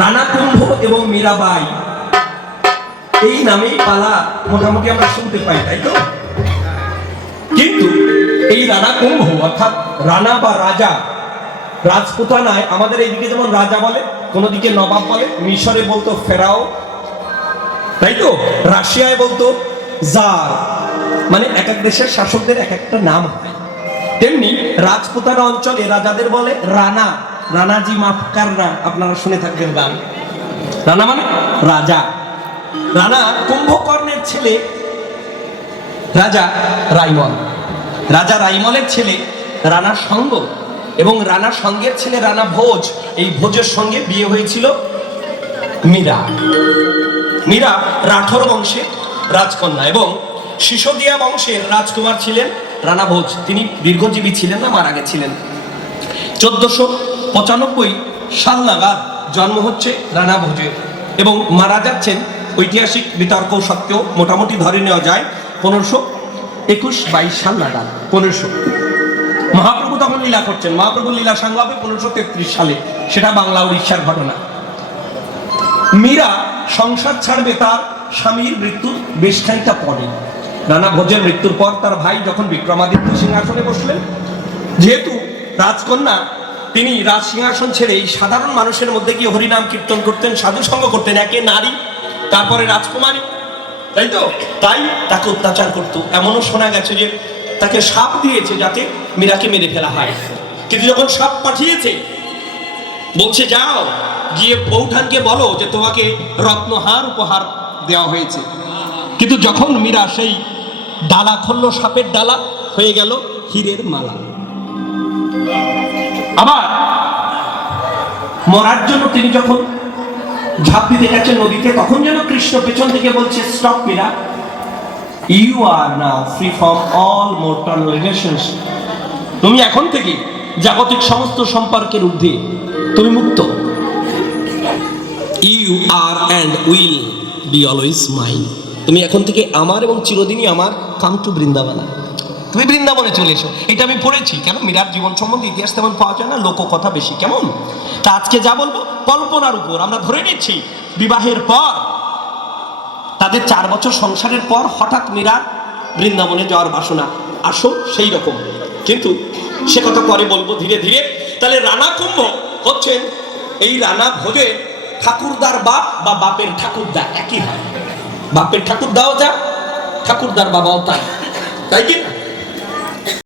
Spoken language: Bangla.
রানা কুম্ভ এবং মীরাবাই এই নামেই পালা মোটামুটি আমরা শুনতে পাই, তাই তো? কিন্তু এই রানা কুম্ভ অর্থাৎ রানা বা রাজা, রাজপুতানায় আমাদের এইদিকে যেমন রাজা বলে, কোন দিকে নবাব বলে, মিশরে বলতো ফেরাও, তাই তো? রাশিয়ায় বলতো জার, মানে এক এক দেশের শাসকদের এক একটা নাম হয়। তেমনি রাজপুতানা অঞ্চলে রাজাদের বলে রানা। রানাজি মাফ কারনা, আপনারা শুনে থাকবেন গান। রানা মানে রাজা। রানা কুম্ভকর্ণের ছেলে রাজা রাইমল, রাজা রাইমলের ছেলে রানা সঙ্গ, এবং রানা সঙ্গের ছেলে রানা ভোজ। এই ভোজের সঙ্গে বিয়ে হয়েছিল মীরা। মীরা রাঠোর বংশের রাজকন্যা এবং সিসোদিয়া বংশের রাজকুমার ছিলেন রানা ভোজ। তিনি দীর্ঘজীবী ছিলেন না, মারা গেছিলেন। 1495 সাল নাগাদ জন্ম হচ্ছে রানা ভোজের এবং মারা যাচ্ছেন ঐতিহাসিক বিতর্ক সত্ত্বেও মোটামুটি ধরে নেওয়া যায় 1521-22 সাল নাগাদ। 1500 মহাপ্রভু তখন লীলা করছেন। মহাপ্রভুর লীলা সংলাপে 1533 সালে, সেটা বাংলা উড়িষ্যার ঘটনা। মীরা সংসার ছাড়বে তার স্বামীর মৃত্যুর বেশ খানিকটা পরে। রানা ভোজের মৃত্যুর পর তার ভাই যখন বিক্রমাদিত্য সিংহাসনে বসলেন, যেহেতু রাজকন্যা, তিনি রাজ সিংহাসন ছেড়ে এই সাধারণ মানুষের মধ্যে গিয়ে হরিনাম কীর্তন করতেন, সাধু সঙ্গ করতেন, একে নারী তারপরে রাজকুমারী, তাই তো? তাই তাকে অত্যাচার করতো। এমনও শোনা গেছে যে তাকে সাপ দিয়েছে যাতে মীরাকে মেরে ফেলা হয়। কিন্তু যখন সাপ পাঠিয়েছে, বলছে যাও গিয়ে বৌঠানকে বলো যে তোমাকে রত্নহার উপহার দেওয়া হয়েছে। কিন্তু যখন মীরা সেই ডালা খুললো, সাপের ডালা হয়ে গেল হীরের মালা। আবার মরার জন্য তিনি যখন ঝাঁপ দিতে গেছেন নদীতে, তখন যেন কৃষ্ণ পেছন থেকে বলছে, stop Meera, you are now free from all mortal relations. তুমি এখন থেকে জাগতিক সমস্ত সম্পর্কের ঊর্ধ্বে, তুমি মুক্ত। You are and will be always mine. তুমি এখন থেকে আমার এবং চিরদিনই আমার। কাম টু বৃন্দাবনা, তুমি বৃন্দাবনে চলে এসো। এটা আমি পড়েছি। কেন? মীরার জীবন সম্বন্ধে ইতিহাস তেমন পাওয়া যায় না, লোককথা বেশি। কেমন? তা আজকে যা বলবো কল্পনার উপর। আমরা ধরে নিচ্ছি বিবাহের পর, তাদের 4 বছর সংসারের পর হঠাৎ মীরার বৃন্দাবনে যাওয়ার বাসনা। আসো সেই রকম, কিন্তু সে কথা পরে বলবো ধীরে ধীরে। তাহলে রানা কুম্ভ হচ্ছেন এই রানা ভোজের ঠাকুরদার বাপ বা বাপের ঠাকুরদা, একই হয়। বাপের ঠাকুরদাও যা, ঠাকুরদার বাবাও তা, তাই কি?